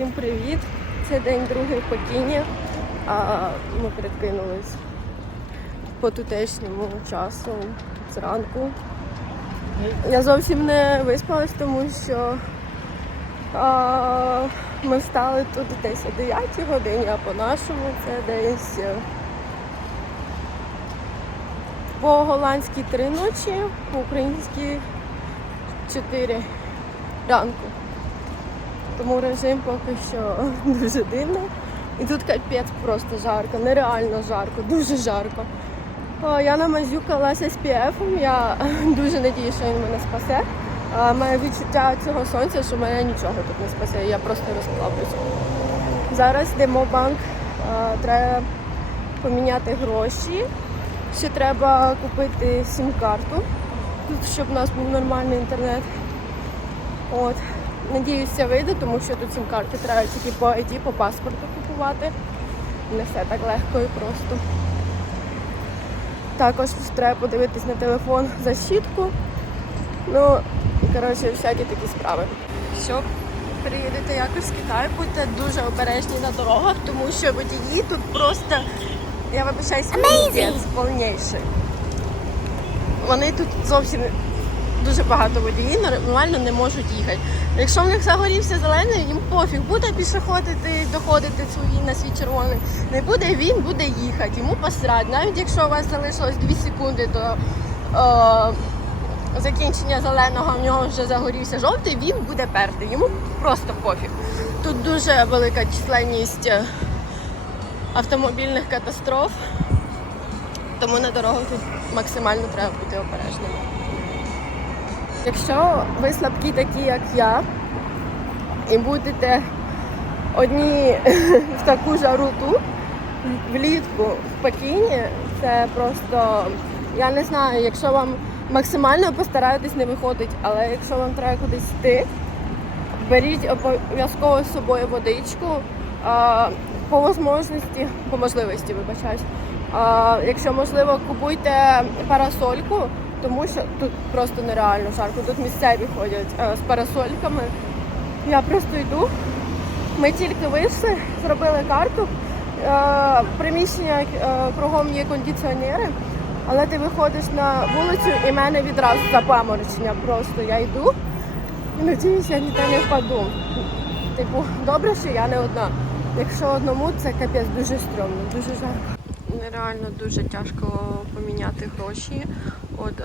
Всім привіт! Це день другий в. А ми перекинулись по тутешньому часу зранку. Я зовсім не виспалась, тому що а, ми встали тут десь о 9 годині, а по-нашому це десь е, по голландській три ночі, по українській 4 ранку. Тому режим поки що дуже дивний. І тут капець просто жарко, нереально жарко, дуже жарко. О, я намазюкалася SPF, я дуже надію, що він мене спасе. А моє відчуття цього сонця, що мене нічого тут не спасе, я просто розплавлюсь. Зараз йдемо в банк, треба поміняти гроші. Ще треба купити сім-карту, щоб у нас був нормальний інтернет. От. Надіюся, вийде, тому що тут сім-карти треба тільки по ID, по паспорту купувати. Не все так легко і просто. Також треба подивитись на телефон защітку. Ну, і коротше, всякі такі справи. Щоб приїдете якось з Китаю, будьте дуже обережні на дорогах, тому що водії тут просто, я вибачаюсь, пиздець повніший. Вони тут зовсім дуже багато водіїв нормально не можуть їхати. Якщо в них загорівся зелений, їм пофіг, буде пішоходити, доходити свої на свій червоний. Не буде він, буде їхати. Йому посрать. Навіть якщо у вас залишилось 2 секунди до е, закінчення зеленого, в нього вже загорівся жовтий, він буде перти. Йому просто пофіг. Тут дуже велика численність е, автомобільних катастроф, тому на дорогах тут максимально треба бути обережними. Якщо ви слабкі такі, як я, і будете одні в таку жару тут, влітку в Пекіні, це просто, я не знаю, якщо вам максимально постарайтесь не виходить, але якщо вам треба кудись йти, беріть обов'язково з собою водичку. По можливості, по можливості, вибачаюсь. Якщо можливо, купуйте парасольку, тому що тут просто нереально жарко. Тут місцеві ходять е, з парасольками. Я просто йду. Ми тільки вийшли, зробили карту. Е, Приміщення е, кругом є кондиціонери, але ти виходиш на вулицю і мене відразу запаморочення. Просто я йду і надіюся, я ніде не впаду. Типу, добре, що я не одна. Якщо одному, це капець дуже стрьомно, дуже жарко. Нереально дуже тяжко поміняти гроші. От е,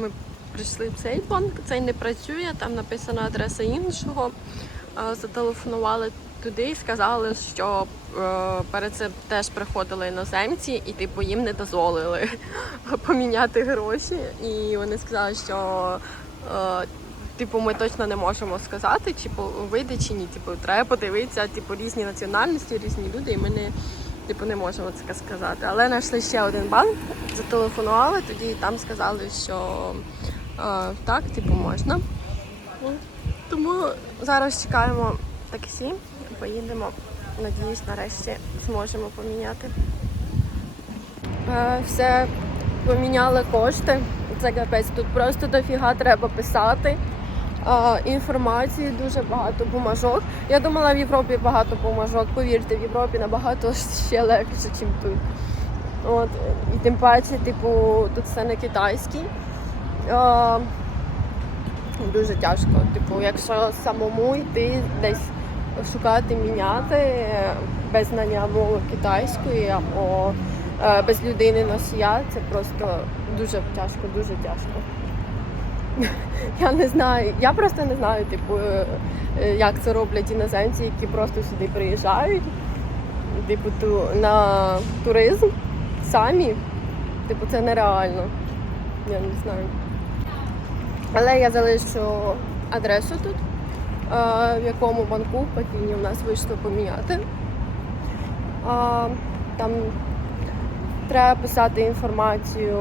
ми прийшли в цей банк, цей не працює, там написана адреса іншого. Е, зателефонували туди і сказали, що е, перед цим теж приходили іноземці, і типу їм не дозволили поміняти гроші. І вони сказали, що е, типу ми точно не можемо сказати, чи по- вийде чи ні. Типу, треба подивитися, типу, різні національності, різні люди, і ми не, типу, не можемо це сказати. Але знайшли ще один банк, зателефонували тоді, там сказали, що е, так, типу, можна. Ну, Тому зараз чекаємо таксі, поїдемо. Надіюсь, нарешті зможемо поміняти. Е, Все поміняли кошти. Це капець. Тут просто дофіга треба писати. Інформації дуже багато бумажок. Я думала, в Європі багато бумажок. Повірте, в Європі набагато ще легше, ніж тут. От, і тим паче, типу, тут все на китайській. Дуже тяжко. Типу, якщо самому йти десь шукати, міняти е, без знання мови китайської або е, без людини носія, це просто дуже тяжко, дуже тяжко. Я не знаю, я просто не знаю, типу, е, е, як це роблять іноземці, які просто сюди приїжджають, типу, ту, на туризм самі. Типу, це нереально. Я не знаю. Але я залишу адресу тут, е, в якому банку в у нас вийшло поміняти. Там треба писати інформацію,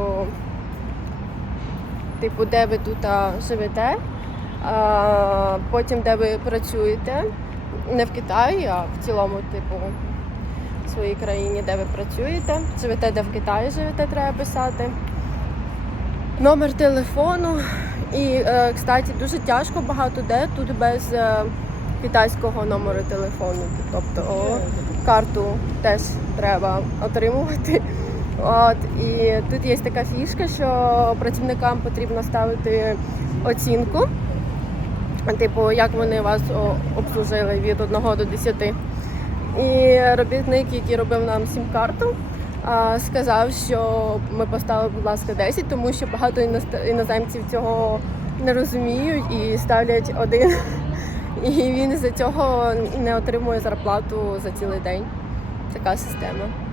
типу, де ви тут живете, а, потім де ви працюєте. Не в Китаї, а в цілому, типу, в своїй країні, де ви працюєте. Живете, де в Китаї живете, треба писати. Номер телефону. І, е, кстати, дуже тяжко багато де тут без е, китайського номеру телефону. Тобто о, карту теж треба отримувати. От, і тут є така фішка, що працівникам потрібно ставити оцінку, типу, як вони вас обслужили від 1 до 10. І робітник, який робив нам сім-карту, сказав, що ми поставили, будь ласка, 10, тому що багато іноземців цього не розуміють і ставлять один. І він з-за цього не отримує зарплату за цілий день. Така система.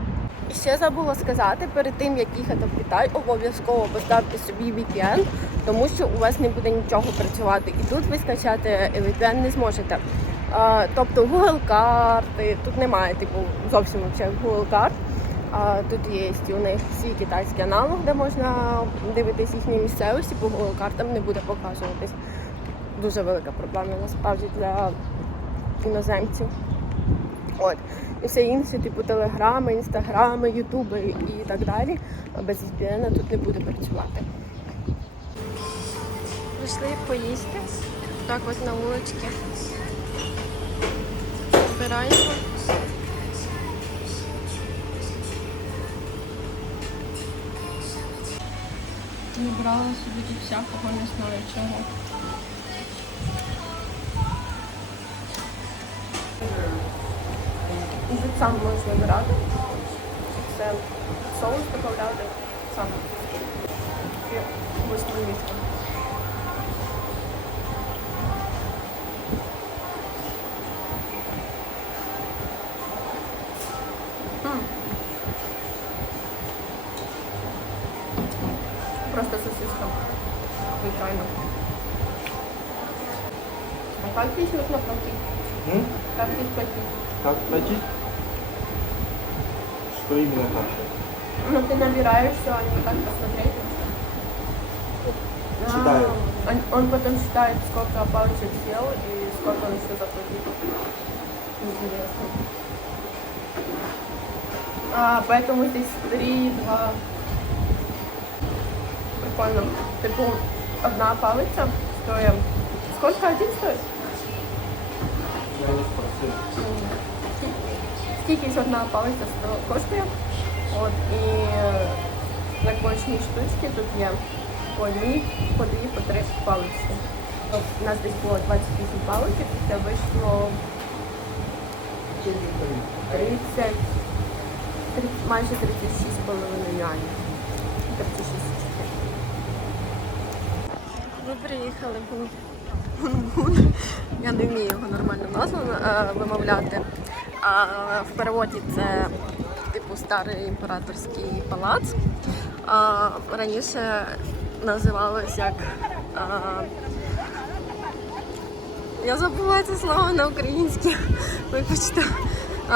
Ще забула сказати, перед тим як їхати в Китай, обов'язково поставте собі VPN, тому що у вас не буде нічого працювати. І тут ви скачати VPN не зможете. А, тобто Google карти, тут немає типу зовсім Google карт. А, тут є у них свій китайський аналог, де можна дивитись їхні місцевості, по Google картам не буде показуватись. Дуже велика проблема насправді для іноземців. От. І все інше, типу телеграми, інстаграми, ютуби і так далі. Без VPN тут не буде працювати. Прийшли поїсти. Так ось на вуличці. Збираємо. Вибрала собі тут всякого, не знаю чого. Сам можеш вибирати. Це соус додати сам. Он, потом считает, сколько палочек съел и сколько он еще заплатил. Интересно. А, поэтому здесь 3, 2. Прикольно. Типу, одна палиця стоїть. Сколько один стоїть? Я. Скільки одна палиця коштує. От, і на кожній штучці тут є по одній, по дві, по три палиці. У нас десь було 28 паличок, і це вийшло 30, 30 майже 36,5 юанів. 36. Ми приїхали в. Я не вмію його нормально назву е, вимовляти. А в переводі це типу старий імператорський палац. А, раніше називалось як. А, я забула це слово на українське. Вибачте.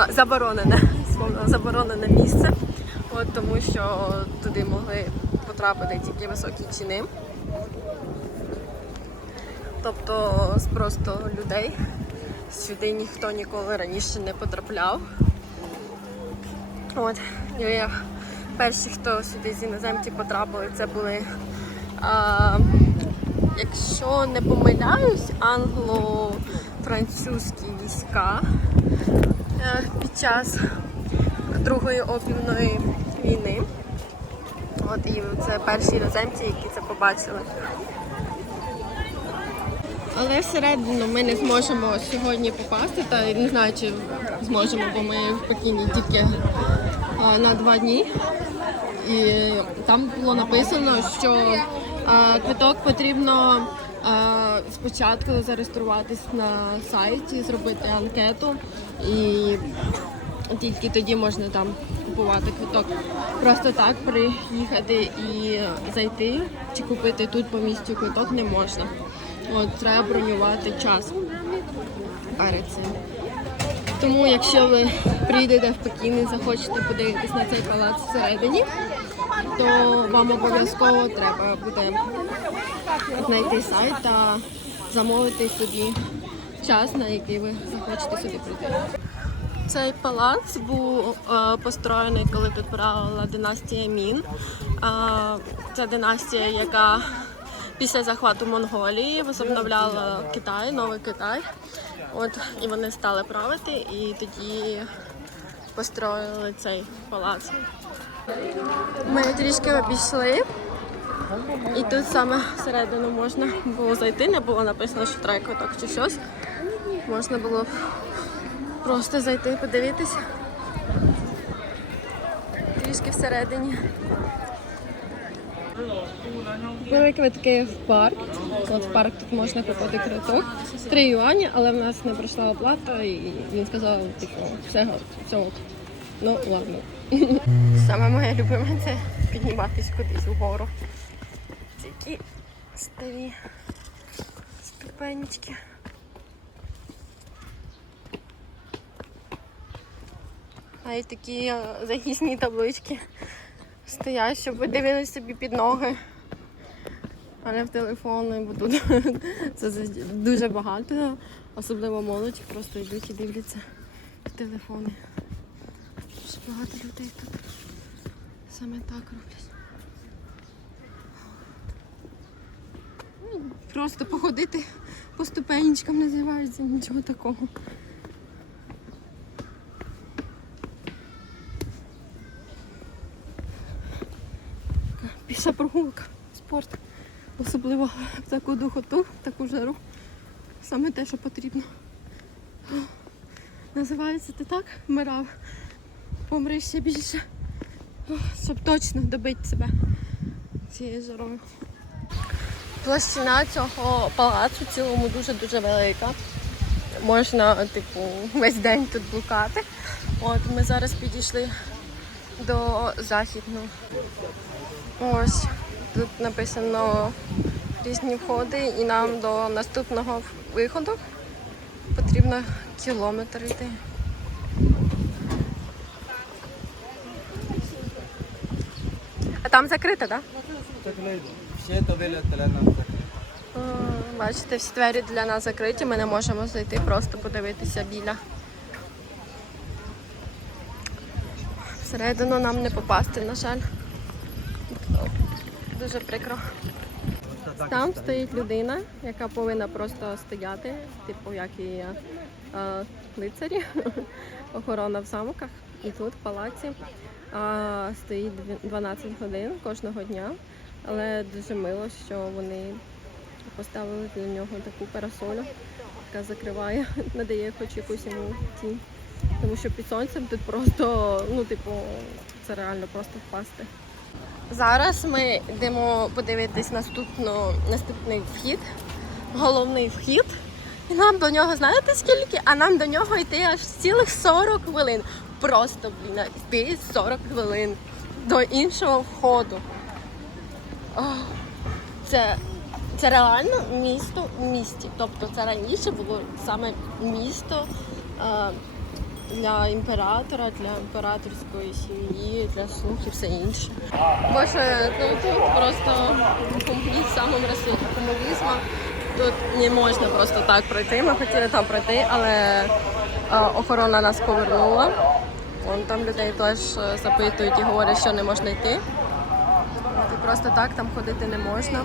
Заборонене. Заборонене місце. От, тому що туди могли потрапити тільки високі чини. Тобто з просто людей сюди ніхто ніколи раніше не потрапляв. От, перші, хто сюди з іноземців потрапили, це були, а, якщо не помиляюсь, англо-французькі війська е, під час Другої опівної війни. От і це перші іноземці, які це побачили. Але всередину ми не зможемо сьогодні попасти, та не знаю, чи зможемо, бо ми в Пекіні тільки на два дні. І там було написано, що квиток потрібно спочатку зареєструватись на сайті, зробити анкету, і тільки тоді можна там купувати квиток. Просто так приїхати і зайти чи купити тут по місцю квиток не можна. От, треба бронювати час перед цим. Тому, якщо ви прийдете в Пекін і захочете подивитись на цей палац всередині, то вам обов'язково треба буде знайти сайт та замовити собі час, на який ви захочете сюди прийти. Цей палац був е, построєний, коли тут правила династія Мін. Це династія, яка після захвату Монголії возобновляла Китай, новий Китай. От і вони стали правити, і тоді построїли цей палац. Ми трішки обійшли, і тут саме всередину можна було зайти, не було написано, що треба квиток чи щось. Можна було просто зайти і подивитися. Трішки всередині. Купили квитки в парк. От в парк тут можна купити квиток. 3 юані, але в нас не пройшла оплата, і він сказав, типу, все, все. Ну, ладно. Саме моє любиме це підніматись кудись вгору. Такі старі ступенечки. А й такі е, захисні таблички стоять, щоб ви дивились собі під ноги. Але в телефони, бо тут це дуже багато, особливо молодь, просто йдуть і дивляться в телефони. Дуже багато людей тут саме так роблять. Ну, Просто походити по ступенечкам називається, нічого такого. Піша прогулка, спорт. Особливо в таку духоту, в таку жару. Саме те, що потрібно. Називається ти так? Вмирав. Помри ще більше. Щоб точно добити себе цією жарою. Площина цього палацу в цілому дуже-дуже велика. Можна, типу, весь день тут блукати. От ми зараз підійшли до західного. Ось тут написано різні входи, і нам до наступного виходу потрібно кілометр йти. Там закрито, так? Все табели нам Да? Бачите, всі двері для нас закриті, ми не можемо зайти, просто подивитися біля. Всередину нам не попасти, на жаль. Дуже прикро. Там стоїть людина, яка повинна просто стояти, типу як і е, лицарі, охорона в замках. І тут в палаці стоїть 12 годин кожного дня. Але дуже мило, що вони поставили для нього таку парасолю, яка закриває, надає хоч якусь йому тінь. Тому що під сонцем тут просто, ну, типу, це реально просто впасти. Зараз ми йдемо подивитись наступну, наступний вхід, головний вхід. І нам до нього, знаєте скільки? А нам до нього йти аж цілих 40 хвилин. Просто, блін, йти 40 хвилин до іншого входу. Це, це реально місто в місті. Тобто це раніше було саме місто е, для імператора, для імператорської сім'ї, для слуг і все інше. Боже, ну тут просто компліт самим комунізму. Тут не можна просто так пройти. Ми хотіли там пройти, але е, охорона нас повернула. Вон там людей теж е, запитують і говорять, що не можна йти. І просто так там ходити не можна.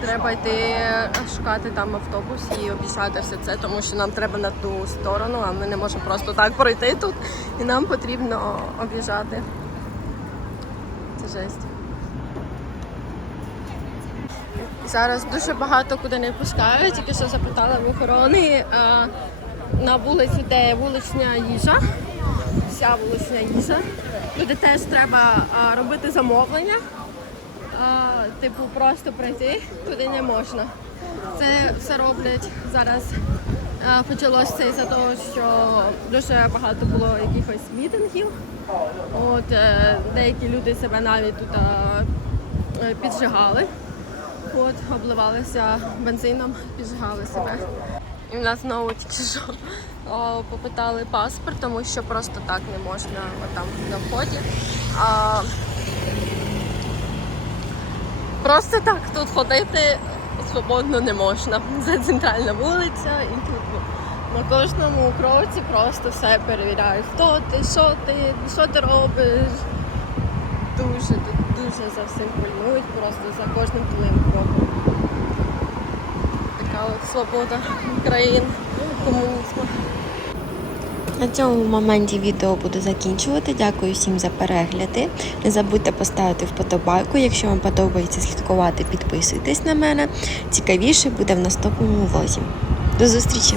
Треба йти е, шукати там автобус і обіцяти все це, тому що нам треба на ту сторону, а ми не можемо просто так пройти тут. І нам потрібно об'їжджати. Це жесть. Зараз дуже багато куди не пускають, тільки що запитала в охорони е, на вулиці, де вулична їжа, вся вулична їжа. Туди теж треба е, робити замовлення. А, типу, просто пройти туди не можна. Це все роблять зараз. а, Почалося це із-за того, що дуже багато було якихось мітингів. От е, деякі люди себе навіть тут а, е, піджигали. От, обливалися бензином, піджигали себе. І в нас знову тільки що попитали паспорт, тому що просто так не можна там на вході. А, Просто так тут ходити свободно не можна. Це центральна вулиця, і тут на кожному кроці просто все перевіряють. Хто ти, що ти, що ти робиш. Дуже дуже за всім пильнують, просто за кожним твоїм кроком. Свобода країн. комунізму. На цьому моменті відео буду закінчувати. Дякую всім за перегляди. Не забудьте поставити вподобайку. Якщо вам подобається слідкувати, підписуйтесь на мене. Цікавіше буде в наступному влозі. До зустрічі!